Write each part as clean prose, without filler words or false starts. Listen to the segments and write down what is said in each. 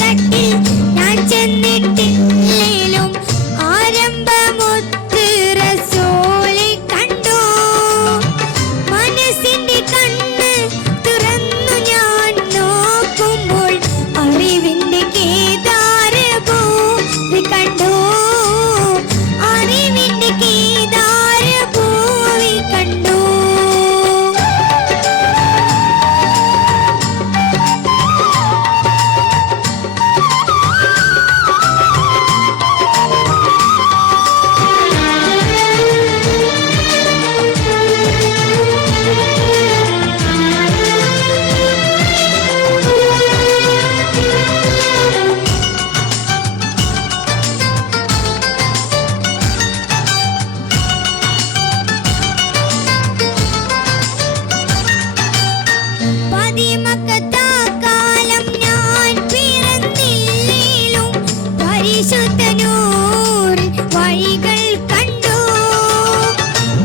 തട്ടിൽ ഞാൻ ചെന്നിട്ടില്ലേലും ആരംഭമൊത്ത് റസൂലെ കണ്ടു. മനസ്സിന്റെ കണ്ണ് തുറന്നു ഞാൻ നോക്കുമ്പോൾ അറിവിന്റെ കേദാരഭൂമി കണ്ടു. അറിവിന്റെ കേദാരഭൂമി കണ്ടു. പതിമക്കത്താക്കാലം ഞാൻ പിറന്നില്ലേലും പരിശുദ്ധനൂറിൽ വഴികൾ കണ്ടു.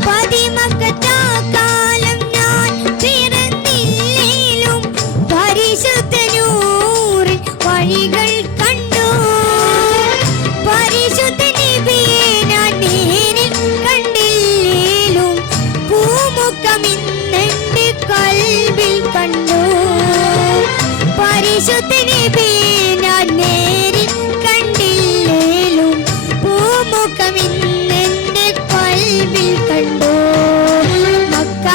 പതിമക്കത്താക്കാലം ഞാൻ പിറന്നില്ലേലും പരിശുദ്ധനൂറിൽ വഴികൾ കണ്ടു. പരിശുദ്ധ നബിയെ ഞാൻ നേരിൽ കണ്ടില്ലേലും പൂമുഖമിന്നെന്റെ കൽബിൽ കണ്ടു. പരിശുദ്ധ നബിയെ ഞാൻ നേരിൽ കണ്ടില്ലേലും പൂമുഖമിന്നെന്റെ കൽബിൽ കണ്ടു. മക്ക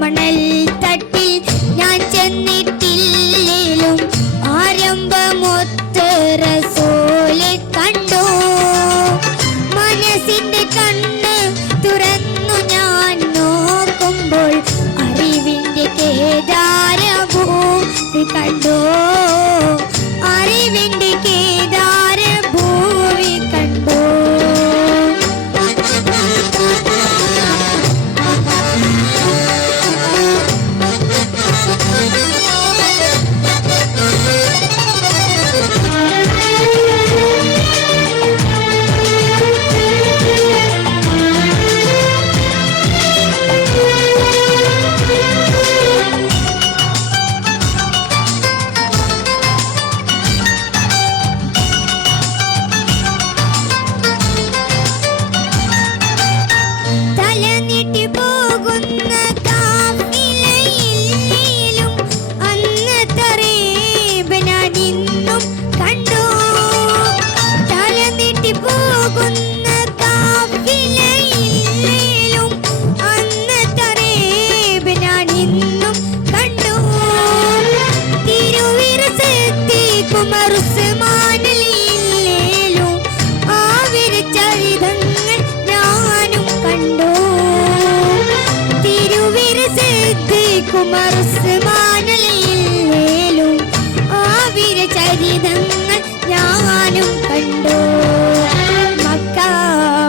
മണൽ തട്ടിൽ ഞാൻ ചെന്നിട്ടില്ലേലും ആരംഭമൊത്ത് റസൂലെ കണ്ടു. മനസ്സിന്റെ കണ്ണ് തുറന്നു ഞാൻ നോക്കുമ്പോൾ അറിവിന്റെ കേദാരഭൂമി കണ്ടു. അറിവിന്റെ കേദാരഭൂമി കണ്ടു. തലനീട്ടി പോകുന്ന കാഫിലയില്ലേലും അന്ന് തറീബ് ഞാൻ ഇന്നും കണ്ടു. തലനീട്ടി പോകുന്ന കാഫിലയില്ലേലും അന്ന് തറീബ് ഞാൻ ഇന്നും കണ്ടു. തിരുവിരസെത്തിക്കും ഉസ്മാനിലേലും ആവിര ചരിതങ്ങൾ ഞാനും കണ്ടു. തിരുവിരസെത്തിക്കും ഉസ്മാനിലേലും ആവിര ചരിതങ്ങൾ ഞാനും കണ്ടു. മക്ക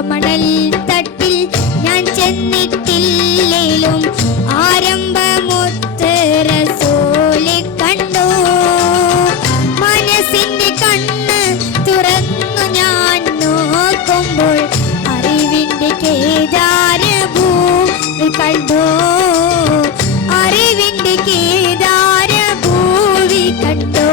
മണൽ തട്ടിൽ ഞാൻ ചെന്നിട്ടില്ലേലും ആരംഭമൊത്ത് റസൂലെ കണ്ടു. മനസ്സിന്റെ കണ്ണ് തുറന്നു ഞാൻ നോക്കുമ്പോൾ അറിവിന്റെ കേദാരഭൂമി കണ്ടു. അറിവിന്റെ കേദാരഭൂമി കണ്ടു.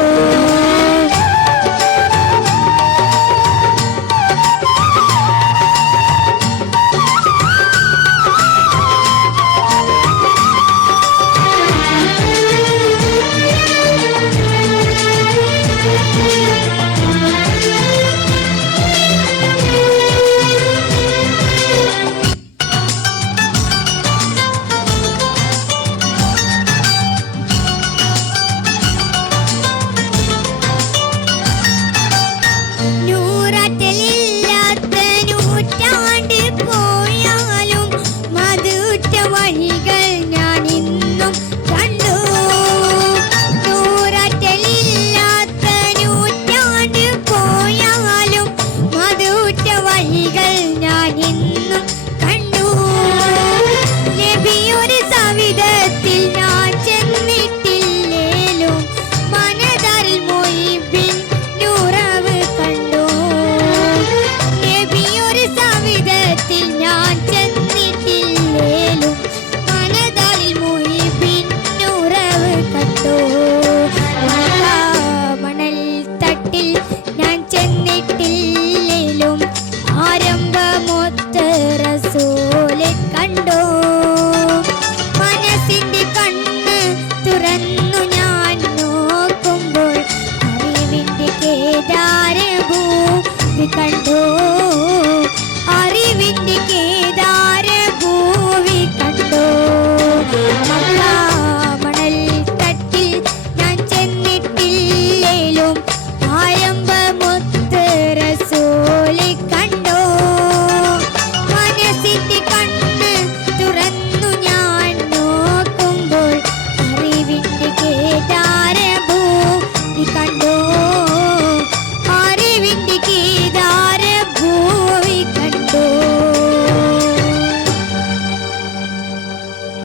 കേദാരഭൂമി കണ്ടു